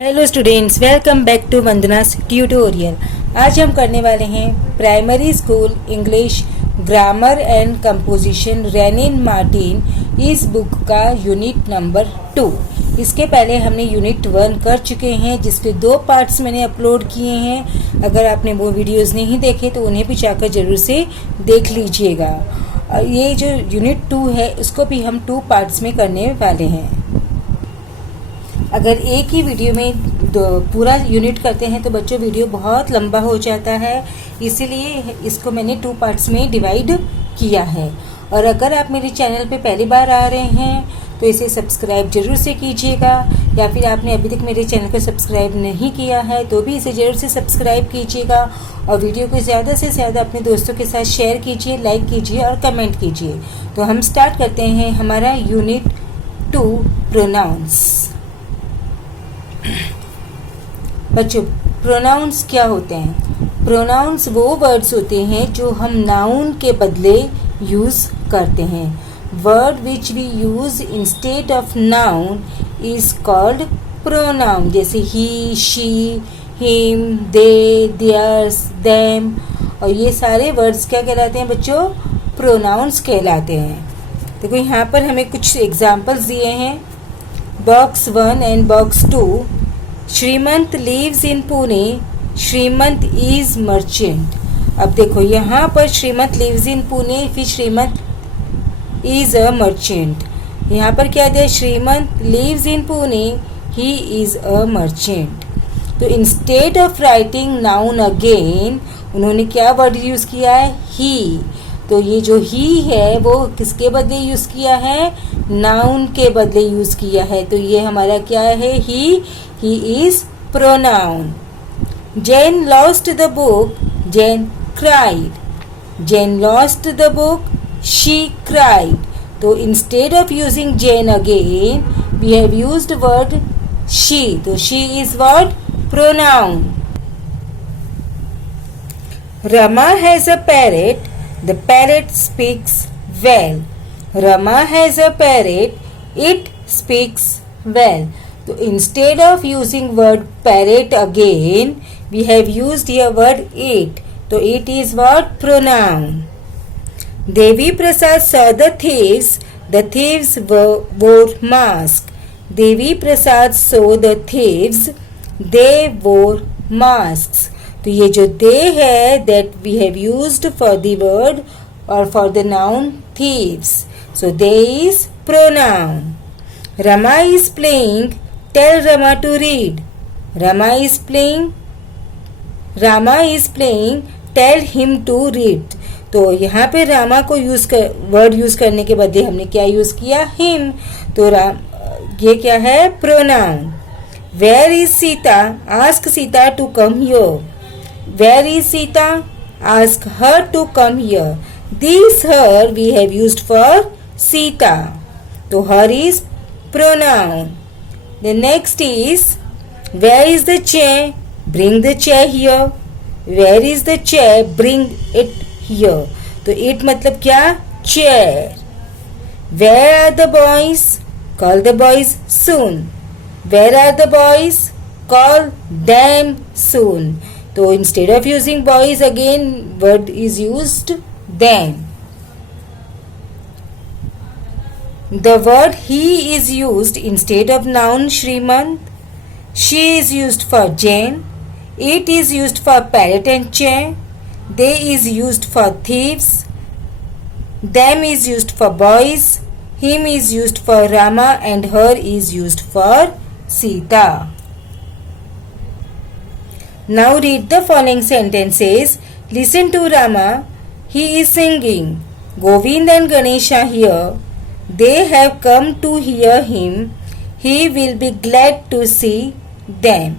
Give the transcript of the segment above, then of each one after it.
Hello students, welcome back to Vandana's tutorial. आज हम करने वाले हैं primary school English grammar and composition Wren and Martin इस बुक का यूनिट नंबर 2। इसके पहले हमने यूनिट 1 कर चुके हैं, जिसके 2 पार्ट्स मैंने अपलोड किए हैं। अगर आपने वो वीडियोस नहीं देखे तो उन्हें भी जाकर जरूर से देख लीजिएगा। और ये जो यूनिट 2 है उसको भी हम 2 पार्ट्स में करने वाले हैं। अगर एक ही वीडियो में पूरा यूनिट करते हैं तो बच्चों वीडियो बहुत लंबा हो जाता है, इसीलिए इसको मैंने 2 पार्ट्स में डिवाइड किया है। और अगर आप मेरे चैनल पे पहली बार आ रहे हैं तो इसे सब्सक्राइब जरूर से कीजिएगा, या फिर आपने अभी तक मेरे चैनल को सब्सक्राइब नहीं किया है तो भी इसे ज़रूर से सब्सक्राइब कीजिएगा। और वीडियो को ज़्यादा से ज़्यादा अपने दोस्तों के साथ शेयर कीजिए, लाइक कीजिए और कमेंट कीजिए। तो हम स्टार्ट करते हैं हमारा यूनिट 2 प्रोनाउंस। बच्चों, प्रोनाउंस क्या होते हैं? प्रोनाउंस वो वर्ड्स होते हैं जो हम नाउन के बदले यूज़ करते हैं। Word which we use instead of noun is called pronoun, जैसे he, she, him, they, theirs, them, और ये सारे वर्ड्स क्या कहलाते हैं बच्चों? प्रोनाउंस कहलाते हैं। देखो यहाँ पर हमें कुछ एग्जाम्पल्स दिए हैं। Box 1 and box 2। Shrimant lives in Pune, Shrimant is merchant. अब देखो यहाँ पर श्रीमंत लिव्स इन पुणे, फिर श्रीमंत इज अ मर्चेंट। यहाँ पर क्या दिया? Shrimant lives in Pune, he is a merchant. तो instead of writing noun again, उन्होंने क्या वर्ड यूज किया है? ही। तो ये जो ही है वो किसके बदले यूज किया है? नाउन के बदले यूज किया है। तो ये हमारा क्या है? He is pronoun. Jane lost the book, Jane cried. Jane lost the book, she cried. तो instead of using Jane again we have used word she. तो she is what? Pronoun. Rama has a parrot. The parrot speaks well. Rama has a parrot. It speaks well. So instead of using word parrot again, we have used here word it. So it is what? Pronoun. Devi Prasad saw the thieves. The thieves wore masks. Devi Prasad saw the thieves. They wore masks. तो ये जो दे है that we have used for the word or for the noun thieves. So they is pronoun. Rama is playing. Tell Rama to read. Rama is playing. Rama is playing. Tell him to read. तो यहाँ पे रामा को word use करने के बदले हमने क्या use किया? हिम। तो ये क्या है? Pronoun. Where is Sita? Ask Sita to come here. Where is Sita? Ask her to come here. This her we have used for Sita. So her is pronoun. The next is, where is the chair? Bring the chair here. Where is the chair? Bring it here. तो it मतलब क्या? Chair. Where are the boys? Call the boys soon. Where are the boys? Call them soon. So instead of using boys again word is used them. The word he is used instead of noun Shrimant. She is used for Jane. It is used for parrot and chair. They is used for thieves. Them is used for boys. Him is used for Rama and her is used for Sita. Now read the following sentences. Listen to Rama. He is singing. Govind and Ganesha here. They have come to hear him. He will be glad to see them.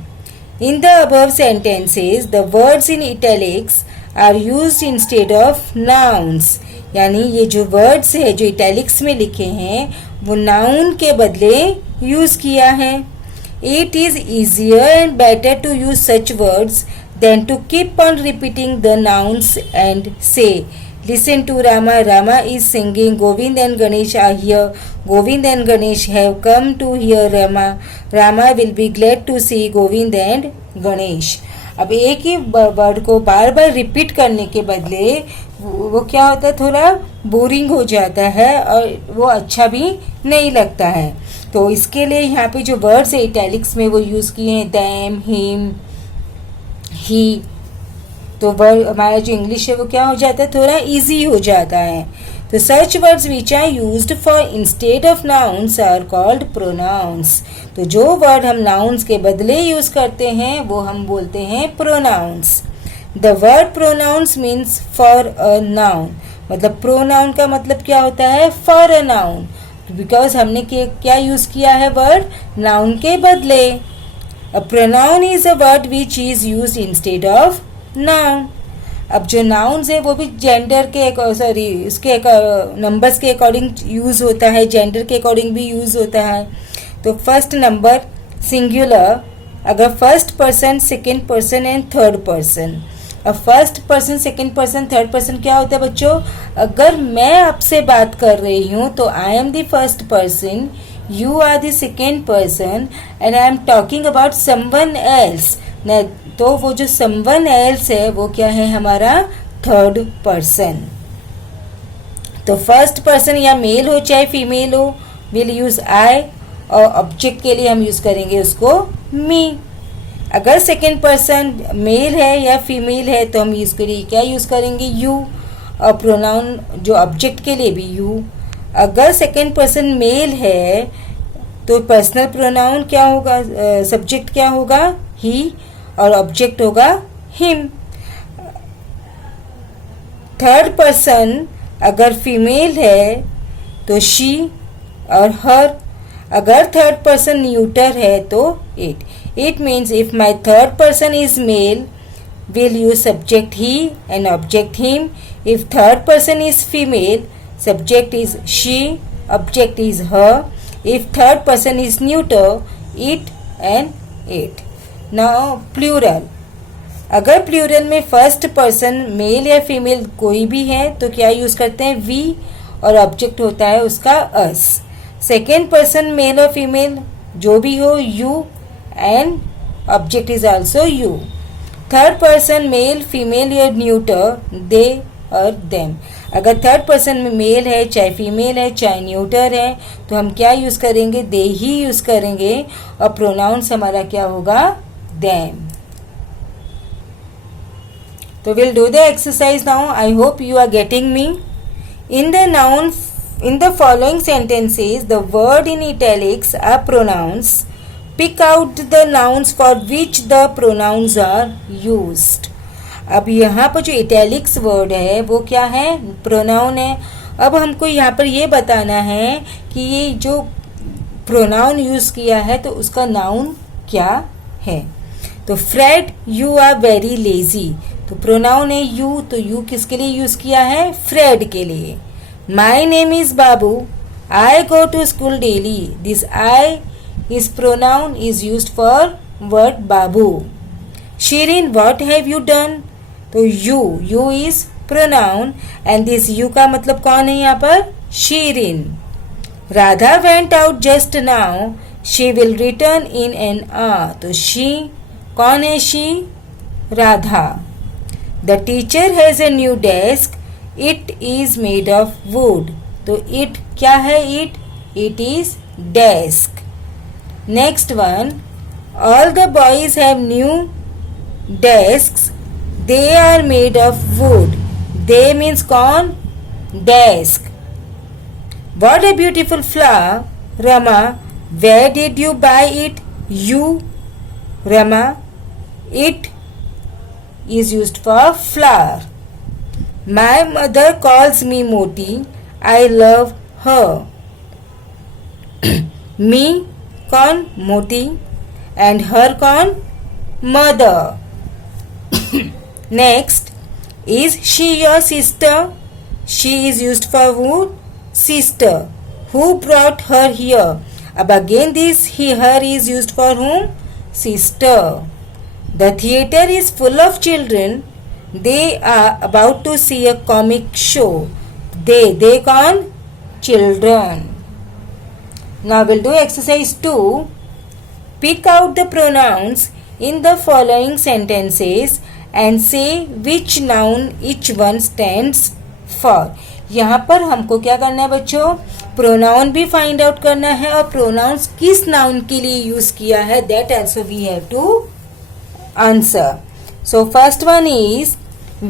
In the above sentences, the words in italics are used instead of nouns. यानी ये जो words है जो italics में लिखे हैं वो noun के बदले यूज किया है। It is easier and better to use such words than to keep on repeating the nouns and say Listen to Rama. Rama is singing. Govind and Ganesh are here. Govind and Ganesh have come to hear Rama. Rama will be glad to see Govind and Ganesh. अब एक ही word को बार बार repeat करने के बदले वो क्या होता है, थोड़ा बोरिंग हो जाता है और वो अच्छा भी नहीं लगता है. तो इसके लिए यहाँ पे जो वर्ड्स है इटैलिक्स में वो यूज़ किए हैं, दैम, हिम, ही. तो वर्ड हमारा जो इंग्लिश है वो क्या हो जाता है, थोड़ा इजी हो जाता है. तो such words which are used for instead of nouns are called pronouns. तो जो वर्ड हम नाउन्स के बदले यूज करते हैं वो हम बोलते हैं pronouns. The word pronouns means for a noun. मतलब प्रोनाउन का मतलब क्या होता है, फॉर अ नाउन. बिकॉज हमने क्या यूज किया है, वर्ड नाउन के बदले. A pronoun is a word which is use instead of noun. अब जो नाउन्स है वो भी जेंडर के उसके नंबर्स के अकॉर्डिंग यूज होता है, जेंडर के अकॉर्डिंग भी यूज होता है. तो फर्स्ट नंबर सिंगुलर, अगर first person, second person and third person. अब first person, second person, third person क्या होता है बच्चों, अगर मैं आपसे बात कर रही हूँ तो I am the first person, you are the second person and I am talking about someone else. तो वो जो समवन एल्स है वो क्या है, हमारा थर्ड पर्सन. तो फर्स्ट पर्सन या मेल हो चाहे फीमेल हो, विल यूज आई, और ऑब्जेक्ट के लिए हम यूज करेंगे उसको मी. अगर सेकेंड पर्सन मेल है या फीमेल है तो हम इसके लिए क्या यूज करेंगे, यू, और प्रोनाउन जो ऑब्जेक्ट के लिए भी यू. अगर सेकेंड पर्सन मेल है तो पर्सनल प्रोनाउन क्या होगा, सब्जेक्ट क्या होगा, ही, और ऑब्जेक्ट होगा हिम. थर्ड पर्सन अगर फीमेल है तो शी और हर. अगर थर्ड पर्सन न्यूटर है तो it. It means if my third person is male, will use subject he and object him. If third person is female, subject is she, object is her. If third person is neuter, it and it. Now plural. अगर plural में first person mail या female कोई भी है तो क्या use करते हैं, वी, और ऑब्जेक्ट होता है उसका अस. सेकेंड पर्सन मेल और फीमेल जो भी हो, you, and object is also you. Third person male, female या न्यूटर, दे और देम. अगर थर्ड पर्सन में मेल है, चाहे फीमेल है, चाहे न्यूटर है, तो हम क्या यूज करेंगे, दे ही यूज करेंगे, और प्रोनाउंस हमारा क्या होगा, देम. तो will do the exercise now. I hope you are getting me. In the noun, in the following sentences the word in italics are pronouns. Pick out the nouns for which the pronouns are used. अब यहाँ पर जो italics word है वो क्या है, pronoun है. अब हमको यहाँ पर ये बताना है कि ये जो प्रोनाउन यूज किया है तो उसका नाउन क्या है. तो Fred, you are very lazy. तो प्रोनाउन है यू, तो यू किसके लिए यूज किया है, फ्रेड के लिए. My name is Babu. I go to school daily. This I is pronoun is used for word Babu. Shirin, what have you done? तो you is pronoun and this you का मतलब कौन है यहाँ पर, Shirin. Radha went out just now. She will return in an hour. तो she कौन है, she, Radha. The teacher has a new desk. It is made of wood. तो it क्या है, it is desk. Next one, all the boys have new desks. They are made of wood. They means कौन, desk. What a beautiful flower, Rama. Where did you buy it? You, Rama. It is used for flower. My mother calls me Moti. I love her. Me कौन, मोती, and her कौन, mother. Next, is she your sister? She is used for who, sister. Who brought her here? अब again this he, her is used for whom, sister. The theater is full of children. They are about to see a comic show. They कौन? Children. Now we'll do exercise 2. Pick out the pronouns in the following sentences and say which noun each one stands for. यहाँ पर हमको क्या करना है बच्चों? Pronoun भी find out करना है और प्रोनाउंस किस नाउन के लिए यूज किया है, that also we have to answer. So first one is,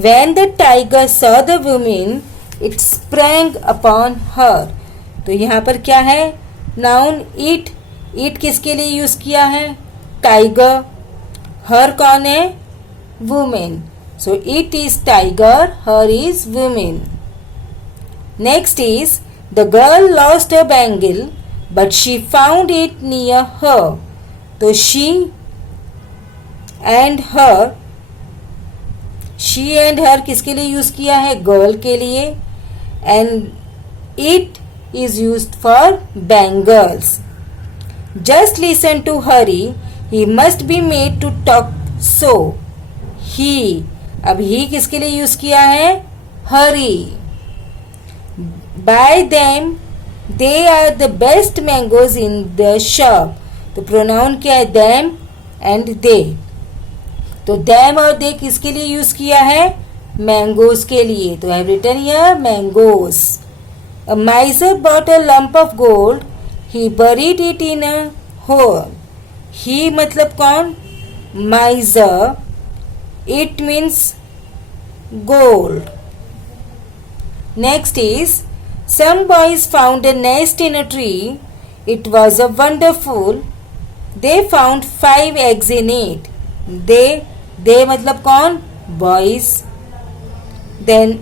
when the tiger saw the woman, it sprang upon her. तो यहाँ पर क्या है? नाउन ईट. ईट किसके लिए यूज किया है? टाइगर. हर कौन है? Women. So it is tiger, her is women. Next is, the girl lost a bangle but she found it near her. तो शी एंड हर किसके लिए यूज किया है? गर्ल के लिए. And it is used for bangles. Just listen to Hari, he must be made to talk so. He, अब he किसके लिए यूज किया है? Hari. Buy them, they are the best mangoes in the shop. तो प्रोनाउन क्या है? Them and they. तो them और दे किसके लिए यूज किया है? मैंगोज के लिए. तो I have written here mangoes. A miser bought a lump of gold, he buried it in a hole. He मतलब कौन? Miser. It means gold. Next is, some boys found a nest in a tree. It was a wonderful. They found 5 eggs in it. They मतलब कौन? Boys. Then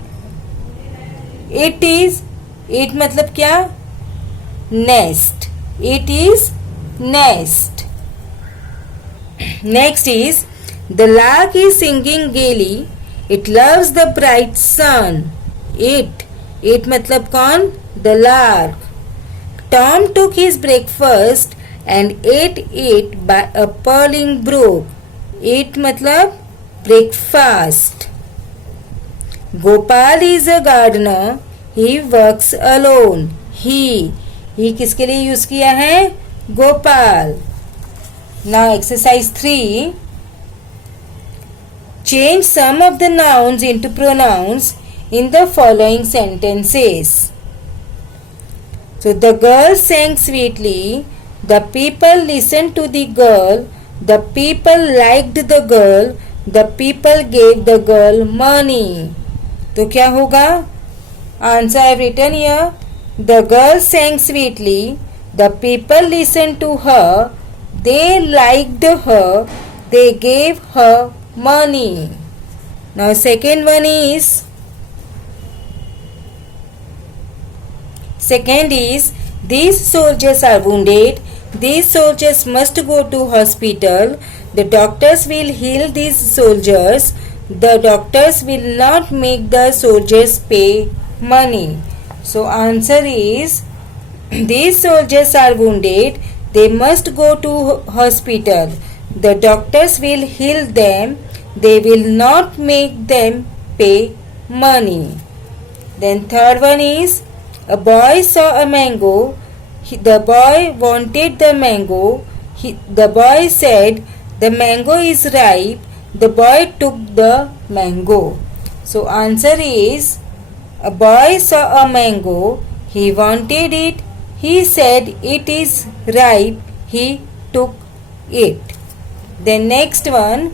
it मतलब क्या? Nest. It is nest. Next is, the lark is singing gaily. It loves the bright sun. It मतलब कौन? The lark. Tom took his breakfast and ate it by a purling brook. It मतलब breakfast. Gopal is a gardener. He works alone. He किसके लिए use किया है? Gopal. Now exercise 3. Change some of the nouns into pronouns in the following sentences. So the girl sang sweetly. The people listened to the girl. The people liked the girl. The people gave the girl money. तो क्या होगा? Answer I have written here. The girl sang sweetly. The people listened to her. They liked her. They gave her money. Now second one is, these soldiers are wounded. These soldiers must go to hospital. The doctors will heal these soldiers. The doctors will not make the soldiers pay money. So answer is, these soldiers are wounded. They must go to hospital. The doctors will heal them. They will not make them pay money. Then third one is, a boy saw a mango. The boy wanted the mango. The boy said, the mango is ripe. The boy took the mango. So answer is, a boy saw a mango. He wanted it. He said it is ripe. He took it. Then next one,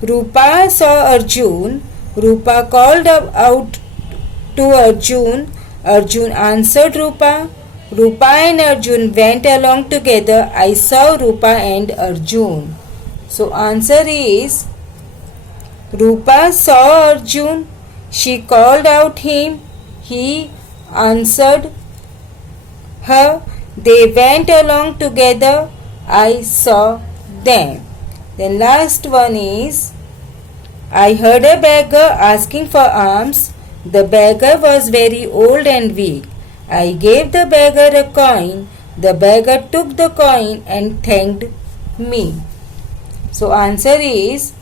Rupa saw Arjun. Rupa called out to Arjun. Arjun answered Rupa. Rupa and Arjun went along together. I saw Rupa and Arjun. So answer is, Rupa saw Arjun. She called out him. He answered her. They went along together. I saw them. Then last one is, I heard a beggar asking for alms. The beggar was very old and weak. I gave the beggar a coin. The beggar took the coin and thanked me. So answer is,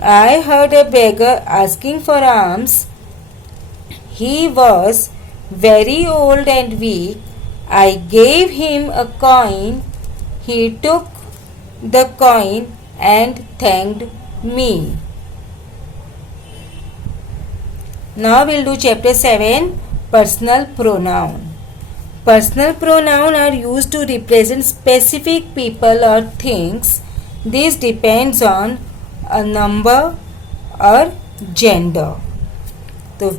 I heard a beggar asking for alms. He was very old and weak. I gave him a coin. He took the coin and thanked me. Now we'll do chapter 7, personal pronoun. Personal pronoun are used to represent specific people or things. This depends on a number or gender. तो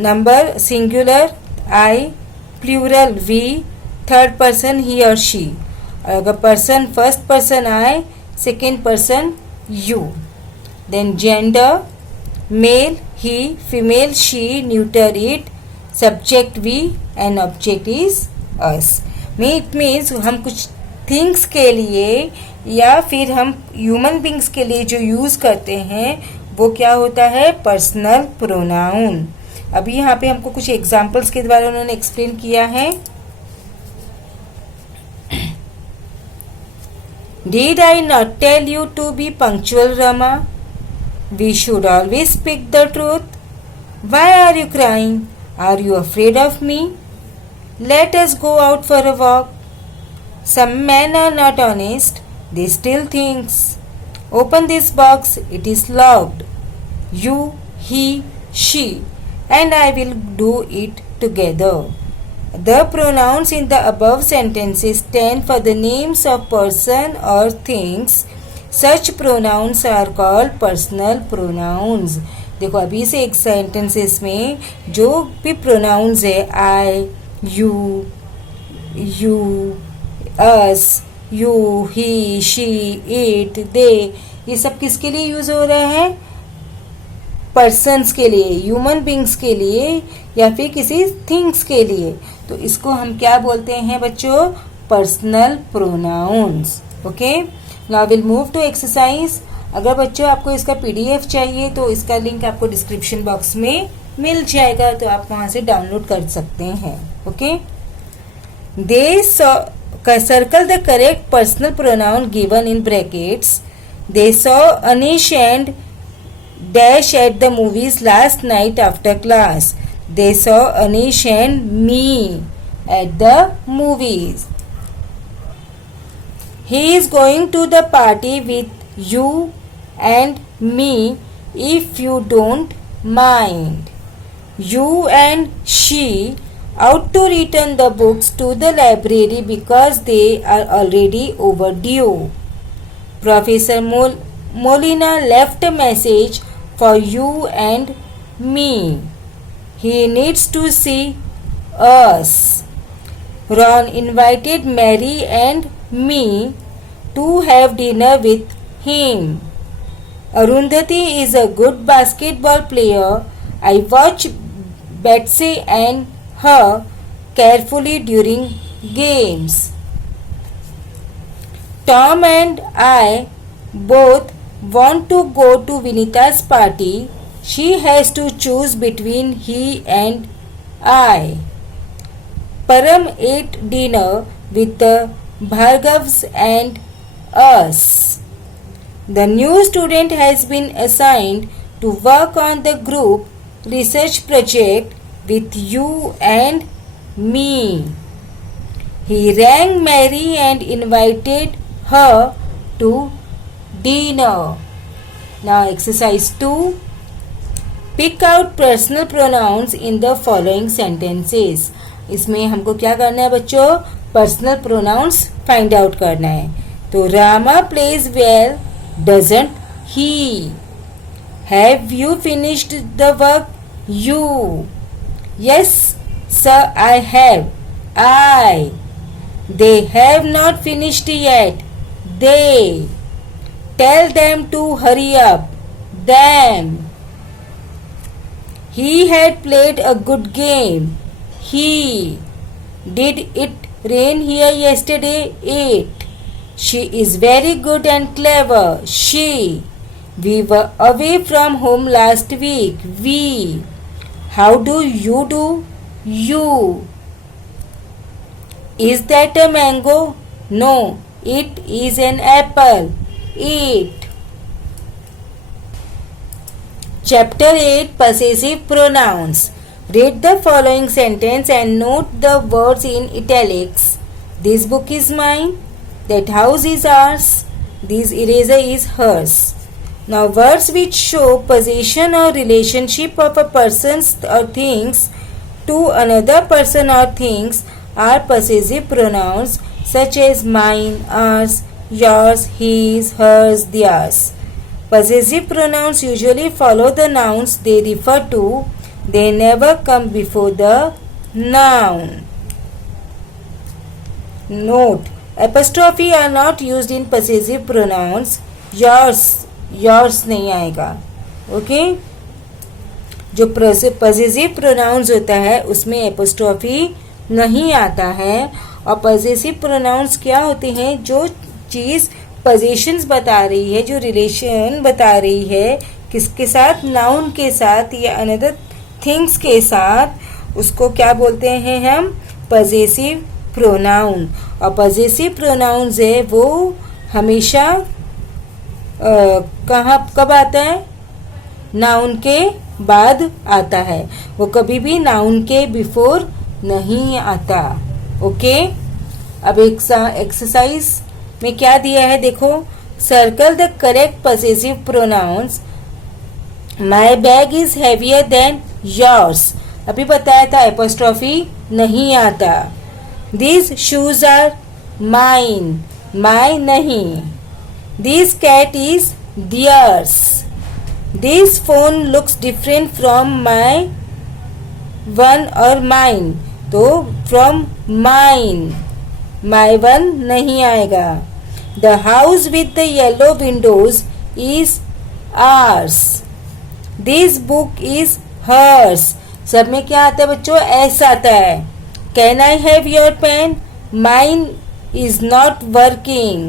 number singular I, plural we, third person he और she. अगर person first person I, second person you. Then gender male he, female she, neuter it, subject we and object is us. It means हम कुछ things के लिए या फिर हम human beings के लिए जो यूज़ करते हैं वो क्या होता है, पर्सनल प्रोनाउन. अभी यहाँ पे हमको कुछ एग्जाम्पल्स के द्वारा उन्होंने एक्सप्लेन किया है. Did I not tell you to be punctual, Rama? We should always speak the truth. Why are you crying? Are you afraid of me? Let us go out for a walk. Some men are not honest. They steal things. Open this box. It is locked. You, he, she, and I will do it together. The pronouns in the above sentences stand for the names of person or things. Such pronouns are called personal pronouns. देखो अभी से एक sentences में जो भी pronouns है, I, you, us, you, he, she, it, they, ये सब किसके लिए यूज हो रहे हैं, पर्सन्स के लिए, ह्यूमन बींग्स के लिए या फिर किसी थिंग्स के लिए. तो इसको हम क्या बोलते हैं बच्चों, personal pronouns. Okay, now will move to exercise. अगर बच्चों आपको इसका पीडीएफ चाहिए तो इसका लिंक आपको डिस्क्रिप्शन बॉक्स में मिल जाएगा, तो आप वहां से डाउनलोड कर सकते हैं. Okay, they circle the correct personal pronoun given in brackets. They saw Anish and dash at the movies last night after class. They saw Anish and me at the movies. He is going to the party with you and me if you don't mind. You and she out to return the books to the library because they are already overdue. Professor Molina left a message for you and me. He needs to see us. Ron invited Mary and me to have dinner with him. Arundhati is a good basketball player. I watch Betsy and her carefully during games. Tom and I both want to go to Vinita's party. She has to choose between he and I. Param ate dinner with the Bhargavs and us. The new student has been assigned to work on the group research project with you and me. He rang Mary and invited her to dinner. Now exercise 2. Pick out personal pronouns in the following sentences. इसमें हमको क्या करना है बच्चों, personal pronounce find out करना है. तो Rama pledge well, doesn't he. Have you finished the work, you. Yes sir I have, I. They have not finished yet, they. Tell them to hurry up, them. He had played a good game, he. Did it rain here yesterday, it. She is very good and clever, she. We were away from home last week, we. How do you do, you. Is that a mango? No. It is an apple. Eat. Chapter 8 Possessive Pronouns. Read the following sentence and note the words in italics. This book is mine. That house is ours. This eraser is hers. Now words which show possession or relationship of a person or things to another person or things are possessive pronouns such as mine, ours, yours, his, hers, theirs. Possessive pronouns usually follow the nouns they refer to. They never come before the noun. Note: apostrophe are not used in possessive pronouns. yours नहीं आएगा. Okay जो possessive pronouns होता है उसमें apostrophe नहीं आता है. और possessive pronouns क्या होते हैं? जो चीज़ possessions बता रही है, जो रिलेशन बता रही है किसके साथ? नाउन के साथ या अनदर थिंग्स के साथ, उसको क्या बोलते हैं हम? possessive pronoun. और possessive pronouns है वो हमेशा कब आता है? नाउन के बाद आता है. वो कभी भी नाउन के बिफोर नहीं आता. ओके अब एक्सरसाइज में क्या दिया है देखो. Circle the correct possessive pronouns. My bag is heavier than yours. अभी बताया था एपोस्ट्रॉफी नहीं आता. These shoes are mine. My नहीं. This cat is theirs. This phone looks different from my one or mine. तो from mine. My one नहीं आएगा. The house with the yellow windows is ours. This book is hers. सब में क्या आता है बच्चों? एस आता है. Can I have your pen? Mine is not working.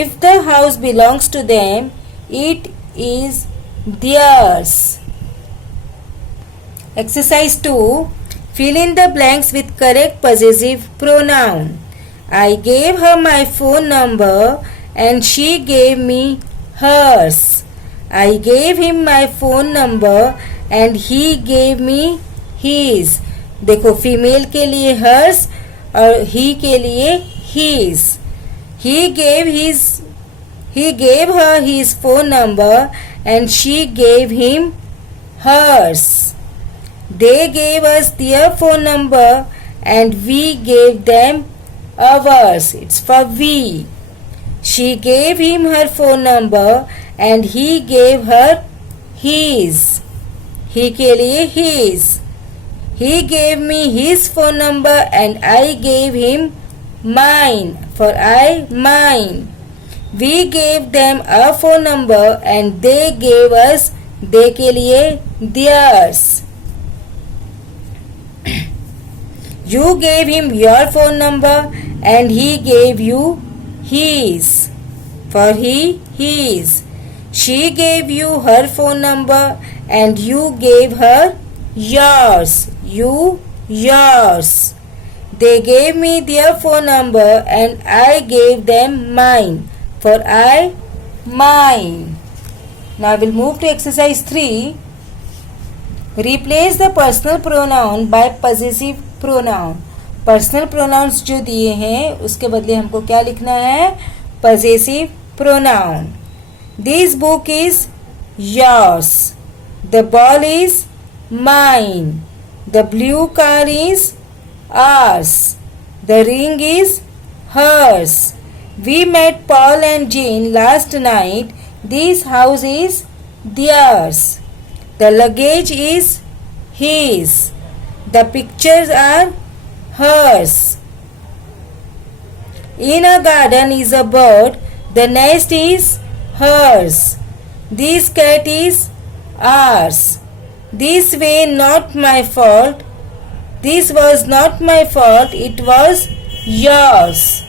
If the house belongs to them, it is theirs. Exercise 2. Fill in the blanks with correct possessive pronoun. I gave her my phone number and she gave me hers. I gave him my phone number and he gave me his. देखो female के लिए hers और ही के लिए his. He gave her his phone number and she gave him hers. They gave us their phone number and we gave them ours. It's for we. She gave him her phone number and he gave her his. He के लिए his. He gave me his phone number and I gave him mine. For I, mine. We gave them our phone number and they gave us, they के लिए theirs. You gave him your phone number and he gave you his. For he, his. She gave you her phone number and you gave her yours. You, yours. They gave me their phone number and I gave them mine. For I, mine. Now we'll move to exercise 3. Replace the personal pronoun by possessive pronoun. Personal pronouns जो दिए हैं उसके बदले हमको क्या लिखना है? Possessive pronoun. This book is yours. The ball is mine. The blue car is ours. The ring is hers. We met Paul and Jane last night. This house is theirs. The luggage is his. The pictures are hers. In a garden is a bird. The nest is hers. This cat is ours. This way not my fault. This was not my fault. It was yours.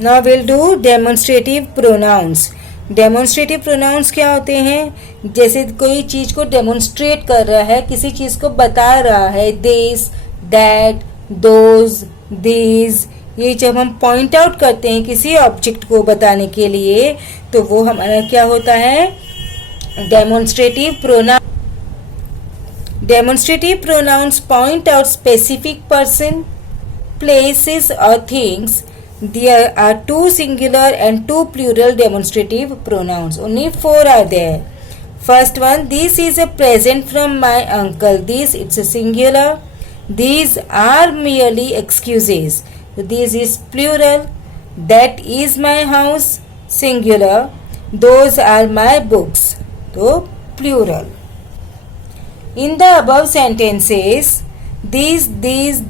Now we'll do demonstrative pronouns. Demonstrative pronouns क्या होते हैं? जैसे कोई चीज को demonstrate कर रहा है, किसी चीज को बता रहा है. This, that, those, these. ये जब हम पॉइंट आउट करते हैं किसी ऑब्जेक्ट को बताने के लिए तो वो हमारा क्या होता है? Demonstrative pronoun. Demonstrative pronouns point out specific person, places or things. There are 2 singular and 2 plural demonstrative pronouns. Only 4 are there. First one, this is a present from my uncle. This, it's a singular. These are merely excuses. So this is plural. That is my house, singular. Those are my books. So plural. In the above sentences, these,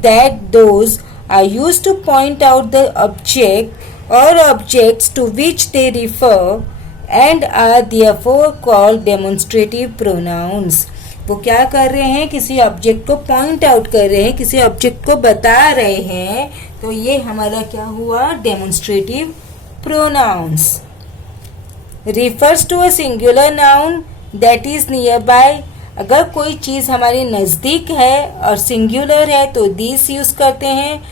that, those are used to point out the object or objects to which they refer and are therefore called demonstrative pronouns. वो क्या कर रहे हैं, किसी object को point out कर रहे हैं, किसी ऑब्जेक्ट को बता रहे हैं, तो ये हमारा क्या हुआ, demonstrative pronouns. Refers to a singular noun that is nearby. अगर कोई चीज हमारे नजदीक है और सिंगुलर है तो दिस यूज करते हैं.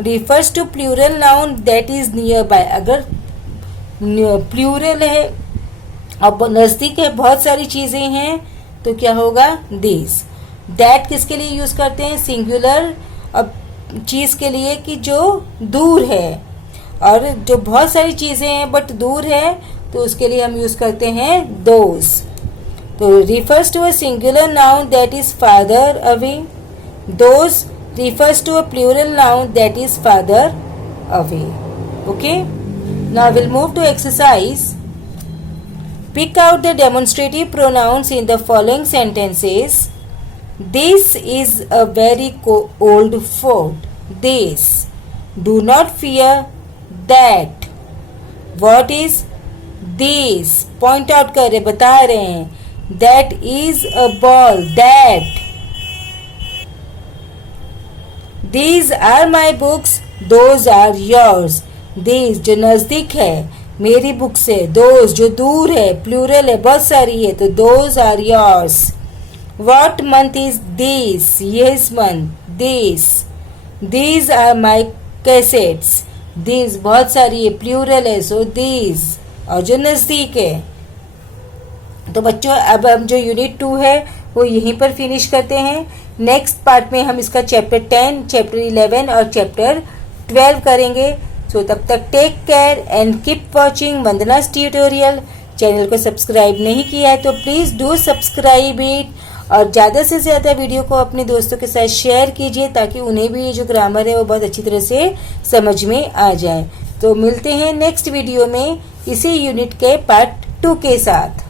Refers to plural noun that is nearby. अगर प्लूरल है और नजदीक है, बहुत सारी चीजें हैं, तो क्या होगा, दिस. दैट किसके लिए यूज करते हैं, सिंगुलर अब चीज के लिए कि जो दूर है, और जो बहुत सारी चीजें हैं बट दूर है तो उसके लिए हम यूज करते हैं दोज. तो refers to a singular noun that is farther away. Those refers to a plural noun that is farther away. Okay? Now we'll move to exercise. Pick out the demonstrative pronouns in the following sentences. This is a very old fort. This. Do not fear that. What is this? Point out कर रहे, बता रहे हैं. That is a ball. That. These are my books. Those are yours. These जो नजदीक है मेरी book से, those जो दूर है, प्लूरल है, बहुत सारी है, तो those are yours. What month is this? Yes month. This. These are my cassettes. These बहुत सारी है, प्लूरल है, so these. और जो नजदीक है. तो बच्चों अब हम जो यूनिट 2 है वो यहीं पर फिनिश करते हैं. नेक्स्ट पार्ट में हम इसका चैप्टर 10, चैप्टर 11 और चैप्टर 12 करेंगे. सो तब तक take care and keep watching Vandana's tutorial. Channel को सब्सक्राइब नहीं किया है तो प्लीज़ डू सब्सक्राइब इट, और ज़्यादा से ज़्यादा वीडियो को अपने दोस्तों के साथ शेयर कीजिए ताकि उन्हें भी ये जो ग्रामर है वो बहुत अच्छी तरह से समझ में आ जाए. तो मिलते हैं नेक्स्ट वीडियो में इसी यूनिट के पार्ट 2 के साथ.